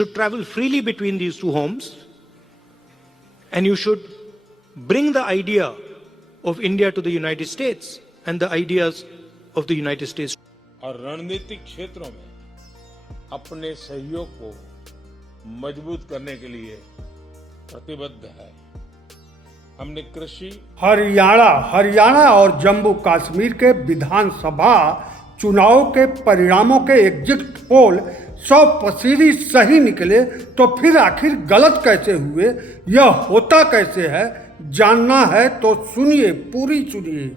should travel freely between these two homes, and you should bring the idea of India to the United States and the ideas of the United States. और रणनीतिक क्षेत्रों में अपने सहयोग को मजबूत करने के लिए प्रतिबद्ध है। हमने कृषि, हरियाणा और जम्मू कश्मीर के विधानसभा चुनाव के परिणामों के एग्जिट पोल 100% सही निकले तो फिर आखिर गलत कैसे हुए, यह होता कैसे है, जानना है तो सुनिए, पूरी सुनिए।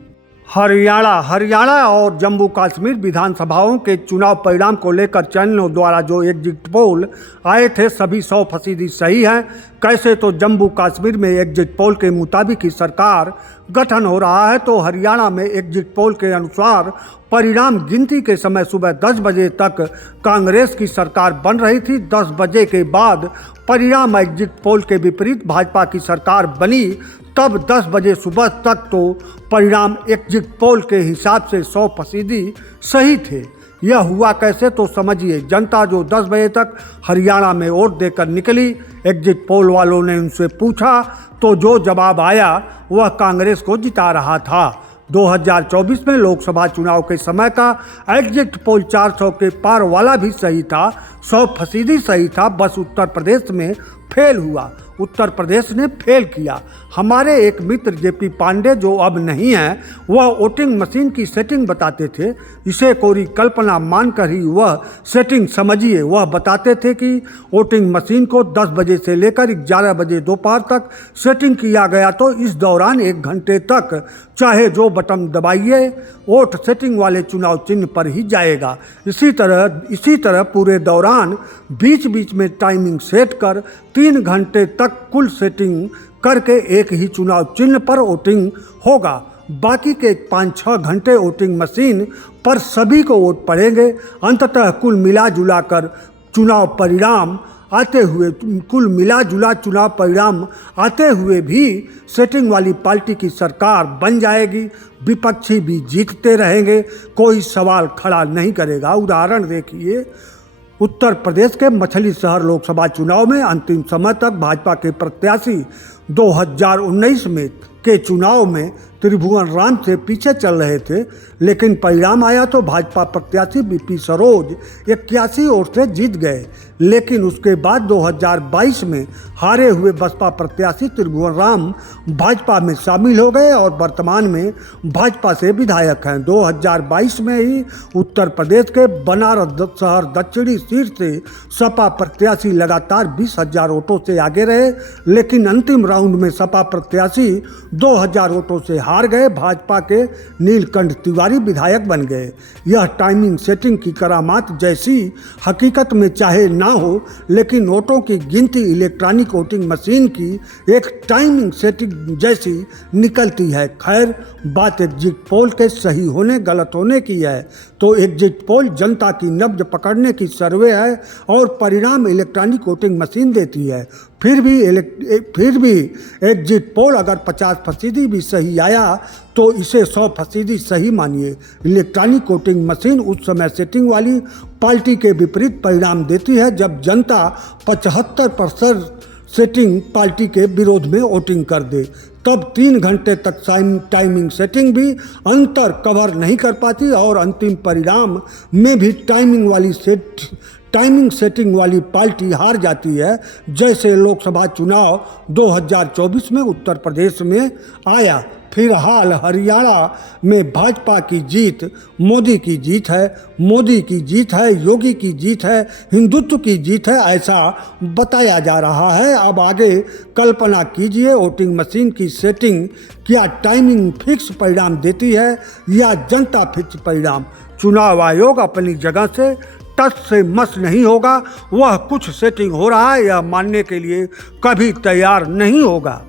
हरियाणा और जम्मू कश्मीर विधानसभाओं के चुनाव परिणाम को लेकर चैनलों द्वारा जो एग्जिट पोल आए थे सभी 100% सही हैं। कैसे तो जम्मू कश्मीर में एग्जिट पोल के मुताबिक ही सरकार गठन हो रहा है, तो हरियाणा में एग्जिट पोल के अनुसार परिणाम गिनती के समय सुबह 10 बजे तक कांग्रेस की सरकार बन रही थी। 10 बजे के बाद परिणाम एग्जिट पोल के विपरीत भाजपा की सरकार बनी। तब 10 बजे सुबह तक तो परिणाम एग्जिट पोल के हिसाब से 100% सही थे। यह हुआ कैसे तो समझिए। जनता जो 10 बजे तक हरियाणा में वोट देकर निकली, एग्जिट पोल वालों ने उनसे पूछा तो जो जवाब आया वह कांग्रेस को जिता रहा था। 2024 में लोकसभा चुनाव के समय का एग्जिट पोल 400 के पार वाला भी सही था, 100% सही था। बस उत्तर प्रदेश में फेल हुआ, उत्तर प्रदेश ने फेल किया। हमारे एक मित्र जेपी पांडे जो अब नहीं हैं, वह वोटिंग मशीन की सेटिंग बताते थे। इसे कोरी कल्पना मानकर ही वह सेटिंग समझिए। वह बताते थे कि वोटिंग मशीन को 10 बजे से लेकर 11 बजे दोपहर तक सेटिंग किया गया, तो इस दौरान 1 घंटे तक चाहे जो बटन दबाइए वोट सेटिंग वाले चुनाव चिन्ह पर ही जाएगा। इसी तरह पूरे दौरान बीच बीच में टाइमिंग सेट कर 3 घंटे तक कुल सेटिंग करके एक ही चुनाव चिन्ह पर वोटिंग होगा। बाकी के 5-6 घंटे वोटिंग मशीन पर सभी को वोट पड़ेंगे। अंततः कुल मिला जुला चुनाव परिणाम आते हुए भी सेटिंग वाली पार्टी की सरकार बन जाएगी। विपक्षी भी जीतते रहेंगे, कोई सवाल खड़ा नहीं करेगा। उदाहरण देखिए, उत्तर प्रदेश के मछली शहर लोकसभा चुनाव में अंतिम समय तक भाजपा के प्रत्याशी 2019 में के चुनाव में त्रिभुवन राम से पीछे चल रहे थे, लेकिन परिणाम आया तो भाजपा प्रत्याशी बीपी सरोज 81 वोट से जीत गए। लेकिन उसके बाद 2022 में हारे हुए बसपा प्रत्याशी त्रिभुवन राम भाजपा में शामिल हो गए और वर्तमान में भाजपा से विधायक हैं। 2022 में ही उत्तर प्रदेश के बनारस शहर दक्षिणी सीट से सपा प्रत्याशी लगातार 20,000 वोटों से आगे रहे, लेकिन अंतिम राउंड में सपा प्रत्याशी 2,000 वोटों से हार गए। भाजपा के नीलकंठ तिवारी विधायक बन गए। यह टाइमिंग सेटिंग की करामात जैसी हकीकत में चाहे ना हो, लेकिन वोटों की गिनती इलेक्ट्रॉनिक वोटिंग मशीन की एक टाइमिंग सेटिंग जैसी निकलती है। खैर, बात एग्जिट पोल के सही होने गलत होने की है, तो एग्जिट पोल जनता की नब्ज पकड़ने की सर्वे है और परिणाम इलेक्ट्रॉनिक वोटिंग मशीन देती है। फिर भी एग्जिट पोल अगर 50% भी सही आया तो इसे 100% सही मानिए। इलेक्ट्रॉनिक वोटिंग मशीन उस समय सेटिंग वाली पार्टी के विपरीत परिणाम देती है जब जनता 75% सेटिंग पार्टी के विरोध में वोटिंग कर दे। तब 3 घंटे तक टाइमिंग सेटिंग भी अंतर कवर नहीं कर पाती और अंतिम परिणाम में भी टाइमिंग सेटिंग वाली पार्टी हार जाती है, जैसे लोकसभा चुनाव 2024 में उत्तर प्रदेश में आया। फिलहाल हरियाणा में भाजपा की जीत मोदी की जीत है, मोदी की जीत है, योगी की जीत है, हिंदुत्व की जीत है, ऐसा बताया जा रहा है। अब आगे कल्पना कीजिए, वोटिंग मशीन की सेटिंग क्या टाइमिंग फिक्स परिणाम देती है या जनता फिक्स परिणाम। चुनाव आयोग अपनी जगह से टस से मस नहीं होगा। वह कुछ सेटिंग हो रहा है यह मानने के लिए कभी तैयार नहीं होगा।